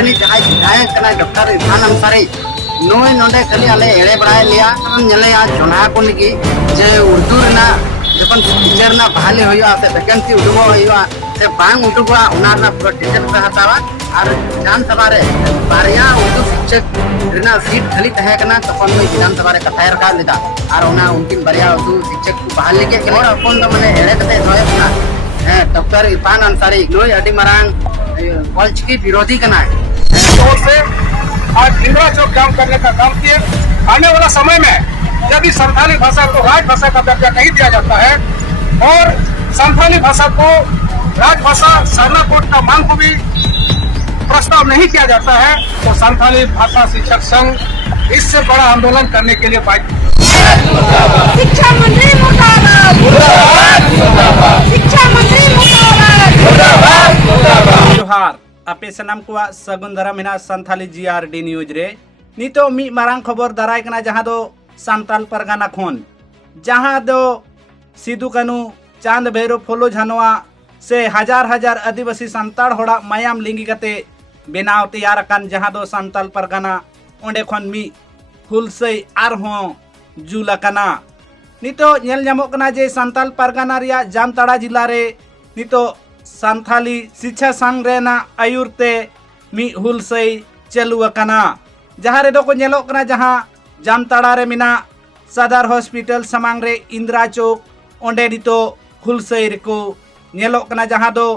ᱨᱮᱱᱤ ᱡᱟᱦᱟᱸᱭ ᱵᱤᱫᱷᱟᱭᱚᱠ ᱠᱟᱱᱟᱭ ᱰᱚक्ᱴᱚᱨ इरफान अंसारी ᱱᱩᱭ ᱱᱚᱰᱮ ᱠᱷᱟᱹᱞᱤ ᱟᱞᱮ ᱮᱲᱮ ᱵᱟᱲᱟᱭ ᱞᱮᱭᱟ ᱧᱮᱞᱮᱭᱟ ᱡᱚᱱᱟ ᱠᱚ ᱞᱟᱹᱜᱤᱫ ᱡᱮ ᱩर्दू ᱨᱮᱱᱟᱜ ᱡᱚᱠᱷᱚᱱ ᱴᱤᱪᱟᱨ ᱨᱮᱱᱟᱜ ᱵᱟᱦᱟᱞᱤ ᱦᱩᱭᱩᱜᱼᱟ ᱥᱮ ᱵᱷᱮकेंᱥᱤ ᱩᱰᱩᱠᱚᱜ ᱦᱩᱭᱩᱜᱼᱟ ᱥᱮ ᱵᱟᱝ ᱩᱰᱩᱠᱚᱜᱼᱟ ᱚᱱᱟ ᱨᱮᱱᱟᱜ ᱯᱩᱨᱟᱹ ᱰᱤᱴᱮᱞ ᱯᱮ ᱦᱟᱛᱟᱣᱟ ᱟᱨ ᱡᱟᱱ ᱥᱚᱵᱷᱟ ᱨᱮ ᱵᱟᱨᱭᱟ ᱩर्दू शिक्षक ᱨᱮᱱᱟᱜ ᱥᱤᱴ ᱠᱷᱟᱹᱞᱤ ᱛᱟᱦᱮᱸ ᱠᱟᱱᱟ ᱛᱚᱠᱷᱚᱱ ᱱᱩᱭ ᱵᱤᱫᱷᱟᱱ ᱥᱚᱵᱷᱟ ᱨᱮ ᱠᱟᱛᱷᱟᱭ ᱨᱟᱠᱟᱵ ᱞᱮᱫᱟ ᱟᱨ ᱚᱱᱟ ᱩᱱᱠᱤᱱ ᱵᱟᱨᱭᱟ उर्दू शिक्षक को बहाल ᱞᱟᱹᱜᱤᱫ ᱦᱚᱲ ᱦᱚᱯᱚᱱ ᱫᱚ ᱢᱟᱱᱮ ᱮᱲᱮ ᱠᱟᱛᱮ ᱫᱚᱦᱚᱭ ᱠᱟᱱᱟ डॉक्टर इरफान अंसारी नई अड़ी मारांग ऑलचिकी विरोधी कना ओर से आज इंदिरा चौक जाम करने का काम किए। आने वाला समय में यदि संथाली भाषा को राजभाषा का दर्जा नहीं दिया जाता है और संथाली भाषा को राजभाषा सरना कोर्ट का मांग को भी प्रस्ताव नहीं किया जाता है तो संथाली भाषा शिक्षक संघ इससे बड़ा आंदोलन करने के लिए बाध्य। शिक्षा मंत्री मुर्दाबाद, शिक्षा मंत्री मुर्दाबाद। जोहार आपे सनाम को सगुन दाराम हिना संथाली जीआरडी न्यूज रे नितो मी मारांग खबर दाराय कना जहां दो सांताल परगाना खोन जहां दो सिदु कानू चांद भैरो फुलो झानोआ से हजार हजार आदिवासी सांताल होड़ा मायाम लिंगी कते बेनाव तैयार कान जहां दो सांताल परगाना ओंडे खोन मी हुलसई आर हो जुला कना नितो नेल ᱧᱟᱢᱚᱜ कना जे सांताल परगाना रिया जामताड़ा जिला रे नितो सांथाली शिक्षा संघ रेना आयुरते मी हुलसई चलू अकना जहां रे दो को नेलोग कना जहां जामताड़ा रे मिना सदर हॉस्पिटल समांग रे इंदिरा चौक ओंडे नितो हुलसई रे को नेलोग कना जहां दो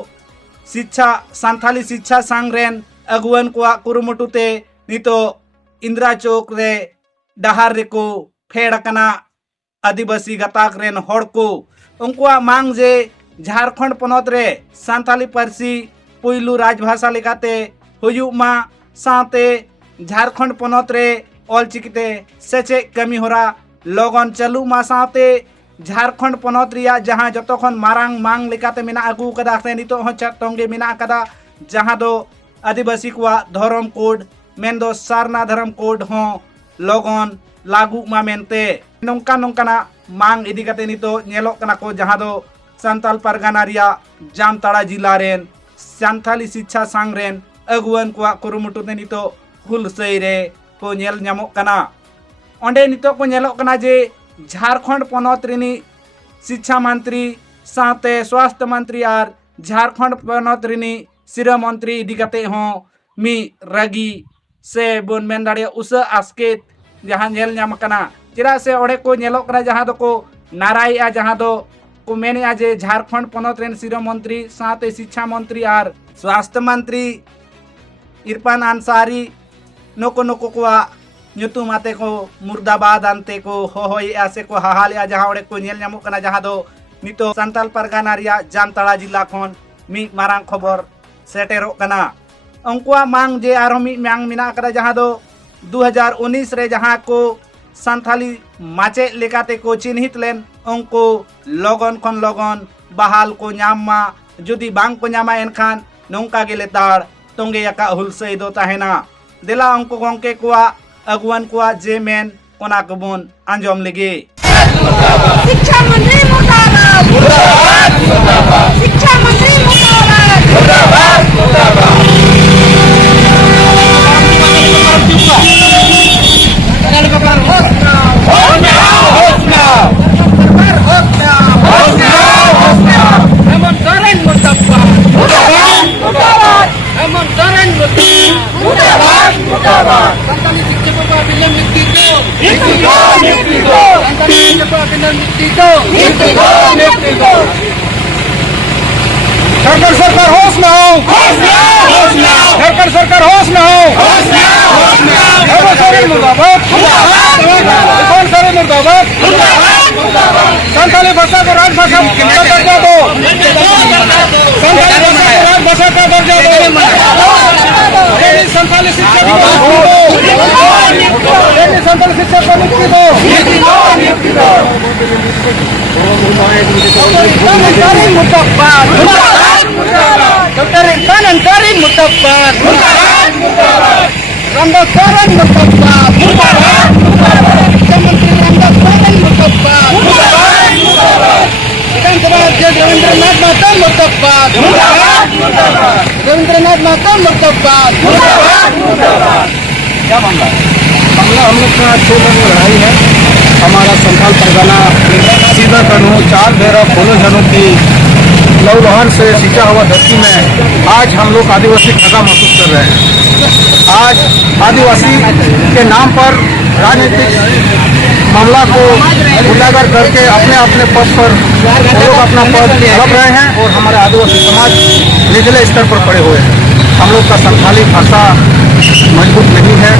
शिक्षा सांथाली शिक्षा संघ रेन अगुवन को कुरुमुटुते नितो इंदिरा चौक रे डहार रे को फेड़ कना आदिवासी गताक रेन होड़ को उनकुआ मांग जे झारखंड पनत रे सांथाली पारसी पुइलू राजभाषा लेकाते हुयुमा साते झारखंड पनत रे ऑलचिकिते सेचे कमी होरा लोगन चलू मा साते झारखंड पनत रिया जहां जतोखन मारांग मांग लेकाते मिना आगू कदा से नितो हो चतोंगे मिना कदा जहां दो आदिवासी कुआ धर्म कोड मेंदो सारना धर्म कोड हो लोगन लागू मा मेनते नोंका नोंकाना मांग इदी कते नितो नेलोक कना को जहां दो सांताल परगाना रिया जामताड़ा जिला रेन सांथाली शिक्षा संघ रेन अगुवन को कुरुमुटुते नितो हुलसई रे को नेल ᱧᱟᱢᱚᱜ कना ओंडे नितो को नेलोक कना जे झारखंड पनत रिनी शिक्षा मंत्री साथे स्वास्थ्य मंत्री और झारखंड पनत रिनी सिरा मंत्री इदी कते हो मी रगी से बोन मेन दाड़े उस आस्केत जहां नेल ᱧᱟᱢ कना चिरा से ओडे को नेलोक कना जहां दो को नाराई आ जहां दो को मेने आज झारखंड पनत रेन सिरो मंत्री साथे शिक्षा मंत्री और स्वास्थ्य मंत्री इरफान अंसारी नको नको को nyutum ate ko मुर्दाबाद अंते को होय आसे को हाहाले जहां ओडे को नेल ᱧᱟᱢᱚᱜ कना जहां दो नितो सांताल परगाना रिया जामताड़ा जिला खन मी मारांग खबर सेटेरोक कना उनकुआ मांग जे आरो मी मांग मिना कदा जहां दो 2019 रे जहां को सांथाली माचे लेकाते को चिन्हित लेन उनको लगन खन लगन बहाल को ᱧᱟᱢ जुदी बांग को ᱧᱟᱢᱟ एनखान नोंका गे लेताड़ तोंगे यका हुलसई दो ताहेना दिला उनको गोंके कुआ अगुवन कुआ जे मेन ओना कबोन अंजोम लेगे शिक्षा मंत्री मुर्दाबाद, शिक्षा मंत्री मुर्दाबाद। झारखंड सरकार होश में हो, झारखंड सरकार होश में हो, मुर्दाबाद, मुर्दाबाद, संथाली भाषा को राजभाषा का दर्जा दो, संथाली भाषा को राजभाषा का दर्जा दो, संथाली शिक्षा को संथाली शिक्षा को मुक्ति दो, डॉक्टर इरफान अंसारी मुर्दाबाद, रामदास सोरेन मुर्दाबाद, मुख्यमंत्री रामदास सोरेन मुर्दाबाद, विधानसभा रविंद्रनाथ माता मुर्दाबाद, रविंद्रनाथ माता मुर्दाबाद। क्या मामला है? मामला हम लोग का 6 दिन लड़ाई है। हमारा संथाल परगना सीधा कन्हू 4 डेरा खोलो जनों की लौलहन से सींचा हुआ धरती में आज हम लोग आदिवासी खतरा महसूस कर रहे हैं। आज आदिवासी के नाम पर राजनीतिक मामला को उजागर करके अपने अपने पद पर वो लोग अपना पद लग रहे हैं और हमारे आदिवासी समाज निचले स्तर पर खड़े हुए हैं। हम लोग का संथाली भाषा मजबूत नहीं है।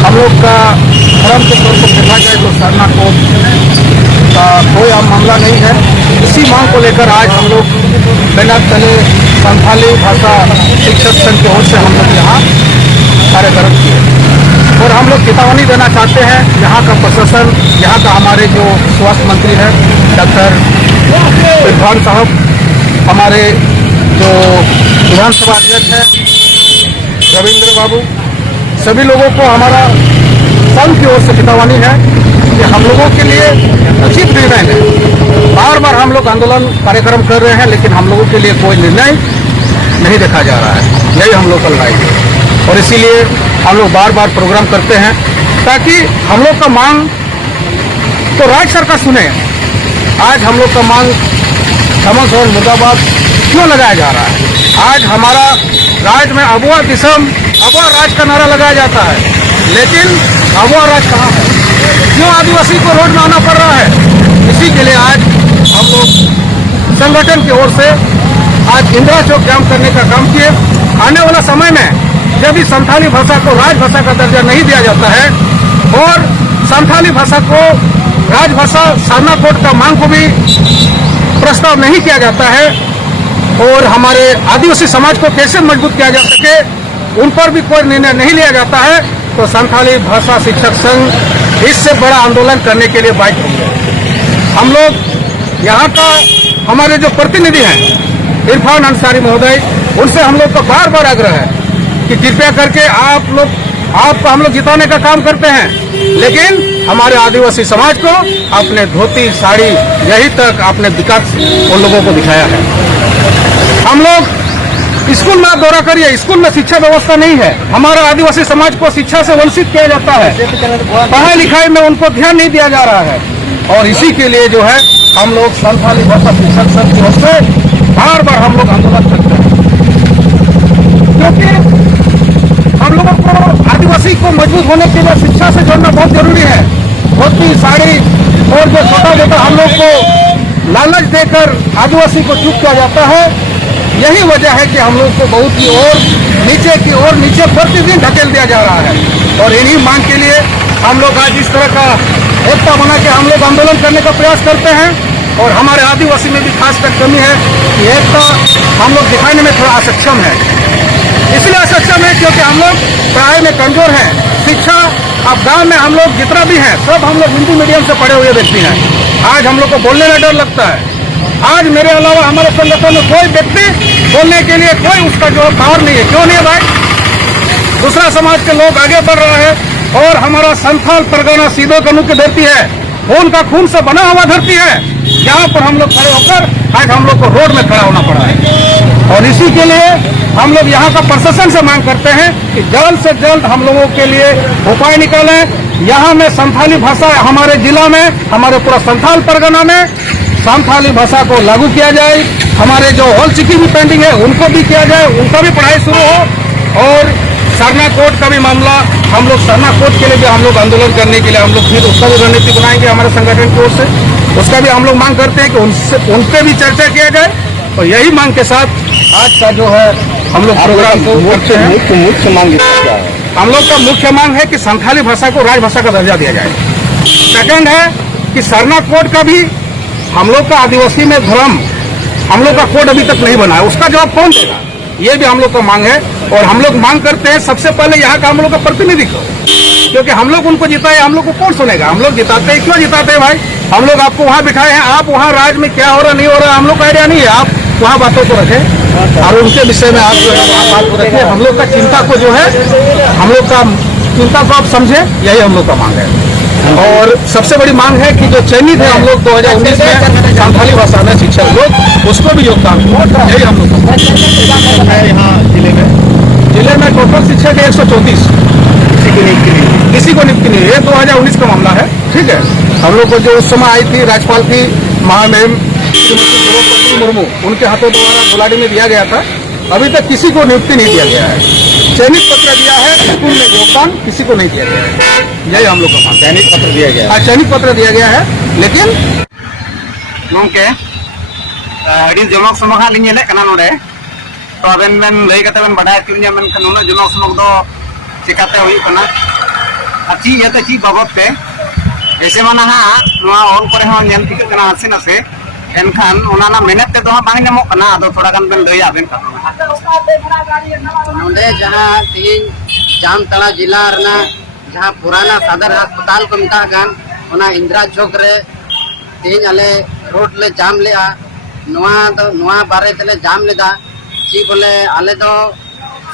हम लोग का धर्म के तौर पर देखा जाए तो सरना कोड का कोई आम मामला नहीं है। इसी मांग को लेकर आज हम लोग बिना तले संथाली भाषा शिक्षक संघ की ओर से हम लोग यहाँ कार्यक्रम किए और हम लोग चेतावनी देना चाहते हैं यहाँ का प्रशासन, यहाँ का हमारे जो स्वास्थ्य मंत्री हैं डॉक्टर इरफान साहब, हमारे जो विधानसभा अध्यक्ष हैं रविंद्र बाबू, सभी लोगों को हमारा संघ की ओर से चेतावनी है कि हम लोगों के लिए उचित निर्णय है। बार बार हम लोग आंदोलन कार्यक्रम कर रहे हैं लेकिन हम लोगों के लिए कोई निर्णय नहीं देखा जा रहा है। यही हम लोग का लड़ाई है और इसीलिए हम लोग बार बार प्रोग्राम करते हैं ताकि हम लोग का मांग तो राज्य सरकार सुने। आज हम लोग का मांग समझ और मुर्दाबाद क्यों लगाया जा रहा है? आज हमारा राज्य में अबुआ दिसम अबुआ राज का नारा लगाया जाता है लेकिन अबुआ राज कहाँ है? क्यों आदिवासी को रोड में आना पड़ रहा है? इसी के लिए आज हम लोग संगठन की ओर से आज इंदिरा चौक जाम करने का काम किए। आने वाला समय में जब इस संथाली भाषा को राजभाषा का दर्जा नहीं दिया जाता है और संथाली भाषा को राजभाषा सरना कोड का मांग को भी प्रस्ताव नहीं किया जाता है और हमारे आदिवासी समाज को कैसे मजबूत किया जा सके उन पर भी कोई निर्णय नहीं लिया जाता है तो संथाली भाषा शिक्षक संघ इससे बड़ा आंदोलन करने के लिए बाध्य होंगे। हम लोग यहाँ का हमारे जो प्रतिनिधि हैं इरफान अंसारी महोदय, उनसे हम लोग का बार बार आग्रह है कि कृपया करके आपको हम लोग जिताने का काम करते हैं लेकिन हमारे आदिवासी समाज को अपने धोती साड़ी यही तक अपने विकास उन लोगों को दिखाया है। हम लोग स्कूल में दौरा करिए, स्कूल में शिक्षा व्यवस्था नहीं है। हमारा आदिवासी समाज को शिक्षा से वंचित किया जाता है, पढ़ाई लिखाई में उनको ध्यान नहीं दिया जा रहा है और इसी के लिए जो है हम लोग संथाली भाषा शिक्षक संघ की ओर से बार बार हम लोग आंदोलन करते हैं क्योंकि हम लोगों को आदिवासी को मजबूत होने के लिए शिक्षा से जोड़ना बहुत जरूरी है। धोती साड़ी और जो छोटा छोटा हम लोग को लालच देकर आदिवासी को चूक किया जाता है, यही वजह है कि हम लोग को बहुत ही और नीचे प्रतिदिन ढकेल दिया जा रहा है और इन्हीं मांग के लिए हम लोग आज इस तरह का एकता बना के हम लोग आंदोलन करने का प्रयास करते हैं और हमारे आदिवासी में भी खासकर कमी है कि एकता हम लोग दिखाने में थोड़ा असक्षम है। इसलिए असक्षम है क्योंकि हम लोग पढ़ाई में कमजोर हैं। शिक्षा अब गांव में हम लोग जितना भी हैं सब हम लोग हिंदी मीडियम से पढ़े हुए व्यक्ति हैं। आज हम लोग को बोलने में डर लगता है। आज मेरे अलावा हमारे संगठन में कोई व्यक्ति बोलने के लिए कोई उसका जो पावर नहीं है। क्यों नहीं है भाई? दूसरा समाज के लोग आगे बढ़ रहा है और हमारा संथाल परगना सीधो कन्हू की धरती है, खून का खून से बना हुआ धरती है, जहाँ पर हम लोग खड़े होकर आज हम लोग को रोड में खड़ा होना पड़ा है और इसी के लिए हम लोग यहाँ का प्रशासन से मांग करते हैं कि जल्द से जल्द हम लोगों के लिए उपाय निकालें। यहाँ में संथाली भाषा हमारे जिला में हमारे पूरा संथाल परगना में संथाली भाषा को लागू किया जाए। हमारे जो हॉल चिकी भी पेंडिंग है उनको भी किया जाए, उनका भी पढ़ाई शुरू हो और सरना कोड का भी मामला हम लोग सरना कोड के लिए भी हम लोग आंदोलन करने के लिए हम लोग फिर उसका भी रणनीति बनाएंगे हमारे संगठन की ओर से। उसका भी हम लोग मांग करते हैं कि उनसे भी चर्चा किया जाए और यही मांग के साथ आज का जो है हम लोग प्रोग्राम को करते हैं। मुख्य मांग हम लोग का मुख्य मांग है कि संथाली भाषा को राजभाषा का दर्जा दिया जाए। सेकंड है कि सरना कोड का भी हम लोग का आदिवासी में धर्म हम लोग का कोड अभी तक नहीं बना है, उसका जवाब कौन देगा? ये भी हम लोग का मांग है और हम लोग मांग करते हैं सबसे पहले यहाँ का हम लोग का प्रतिनिधित्व, क्योंकि हम लोग उनको जिताए, हम लोग को कौन सुनेगा? हम लोग जिताते हैं, क्यों जिताते हैं भाई? हम लोग आपको वहाँ बिठाए हैं, आप वहाँ राज्य में क्या हो रहा नहीं हो रहा हम लोग का आइडिया नहीं है। आप वहाँ बातों को रखें और उनके विषय में आप जो है वहाँ बात को रखें। हम लोग का चिंता को जो है हम लोग का चिंता को आप समझे, यही हम लोग का मांग है। और सबसे बड़ी मांग है कि जो चयनित है हम लोग 2019 में संथाली भाषा में शिक्षक लोग, उसको भी योगदान हो। यही हम लोग है यहाँ जिले में टोटल शिक्षक है 134। किसी को नियुक्ति नहीं है। 2019 का मामला है। ठीक है, हम लोग को जो उस समय आई थी राज्यपाल थी महामहिम श्रीमती द्रौपदी मुर्मू, उनके हाथों द्वारा गुलाटी में दिया गया था। अभी तक किसी को नियुक्ति नहीं दिया गया है। चयनित पत्र दिया है, स्कूल में योगदान किसी को नहीं दिया गया है। यही हम लोग का चयनित पत्र दिया गया हाँ, चयनित पत्र दिया गया है, लेकिन गंके अड़ी जमक समक हां लिᱧ कना नोडे तो अबेन बेन लई कते बेन बडाय तिनिया मेन कनुना जमक समक दो चिकाते हुई कना अच्छी ये तो ची बाबत पे ऐसे माना हां नोआ ऑन करे हां नेम टिक कना आसे नसे एनखान ओनाना मेहनत ते दो हां बांग नमो कना आदो थोड़ा गान बेन लई आबेन नोडे जहां तीन जामतला जिला रना जहां पुराना सदर अस्पताल को मिता गान ओना इंदिरा चौक रे तीन अले रोड ले जाम ले नोआ बारे तले जाम लेदा जी बोले आले दो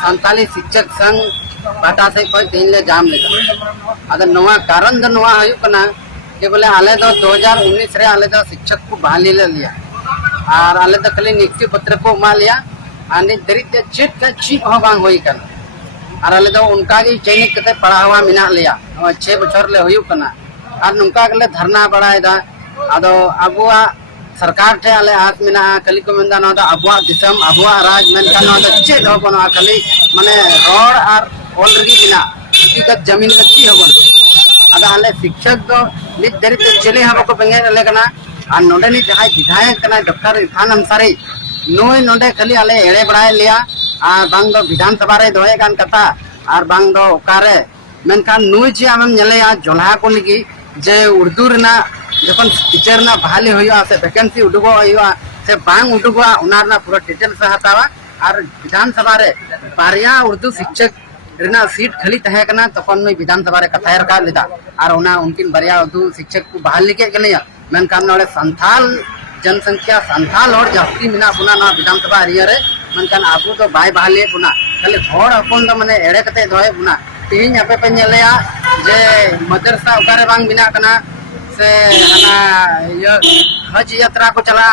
संताली शिक्षक संघ पाटा से कोई तीन ले जाम लेदा अद नोआ कारण दो नोआ हयु कना कि बोले आले दो 2019 रे आले दो शिक्षक को बहाली ले लिया और आले दो खाली नियुक्ति पत्र को मा लिया आने दरित चेट का चीप हो बांग होई कना और आले दो उनका की चयनित कते पढ़ावा मिना लिया 6 बछर ले हयु कना और नुका गले धरना बड़ायदा अदो अबुआ सरकार ठे आले आस मिना कली को मेंदा ना अबुआ दिसम अबुआ राज मेन का ना चेद हो बनो कली माने रोड और ऑलरेडी बिना व्यक्तिगत जमीन में की हो बनो अदा आले शिक्षक दो नित दरित चले हम को बेंगे ले कना और नोडे नि जहां विधायक कना डॉक्टर इरफान अंसारी नोय नोडे कली आले एड़े बड़ाय लिया और बांग दो विधानसभा रे दोए गान कथा और बांग दो ओकारे मेनखान नुई जे आम नेलेया जोल्हा को लगी जे उर्दू रना जखन टीचर ना बहाली होया से वैकेंसी उडुगो होया से बांग उडुगो उनारना पूरा डिटेल से हतावा और विधानसभा रे बारिया उर्दू शिक्षक रना सीट खाली तहे कना तखन में विधानसभा रे कथा रखा लेदा और उना उनकिन बारिया उर्दू शिक्षक को बहाली के गलिया मेनखान नोडे संथाल जनसंख्या संथाल और जास्ती मिना बुना ना विधानसभा एरिया रे मेनखान आबू तो बाय बहाली बुना खाली होड़ अपन दो माने एड़े कते दोय बुना तीन आपे पे नेलेया जे मदरसा उकारे बांग बिना कना से हना ये हज यात्रा को चला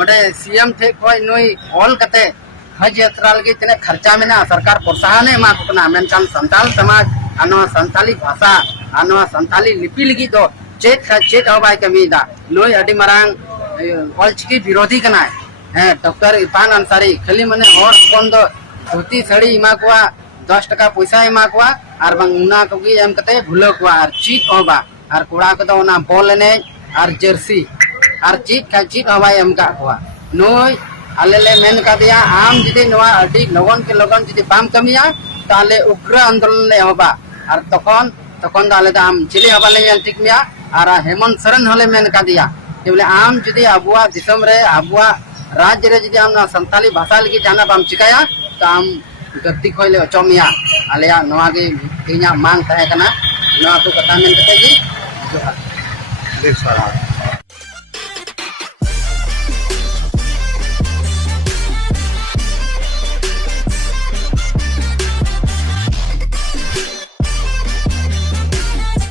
ओडे सीएम थे कोई नोई ऑल कते हज यात्रा लगी तने खर्चा में ना सरकार प्रोत्साहन एमा कना मेनखान संताल समाज अनो संताली भाषा अनो संताली लिपि लगी दो चेत हो बाय कमीदा नोई अडी मरांग ऑलचिकी विरोधी कना है डॉक्टर इरफान अंसारी खाली माने और कोन दो धोती साड़ी इमा कोआ 10 टका पैसा इमा कोआ और बांगना को की एम कते भूलो कोआ और चीट होबा और कोड़ा को तो ना बॉल ने और जर्सी और चीट होबा एम का कोआ नोय आले ले मेन का दिया आम जदी नवा अडी लगन के लगन जदी बाम कमिया ताले उग्र आंदोलन ले होबा और तखन आले दा आम चिली होबा ले ठीक मिया और हेमंत सोरेन होले मेन का दिया कि बोले आम जदी अबुआ दिसम रे अबुआ राज्य रे जदी आम संताली भाषा लगी जाना बाम चिकाया तो आम गति खोले अचमिया आलिया नवा गे तीना मांग तहे कना नवा को कथा मेन कते जी जोहार।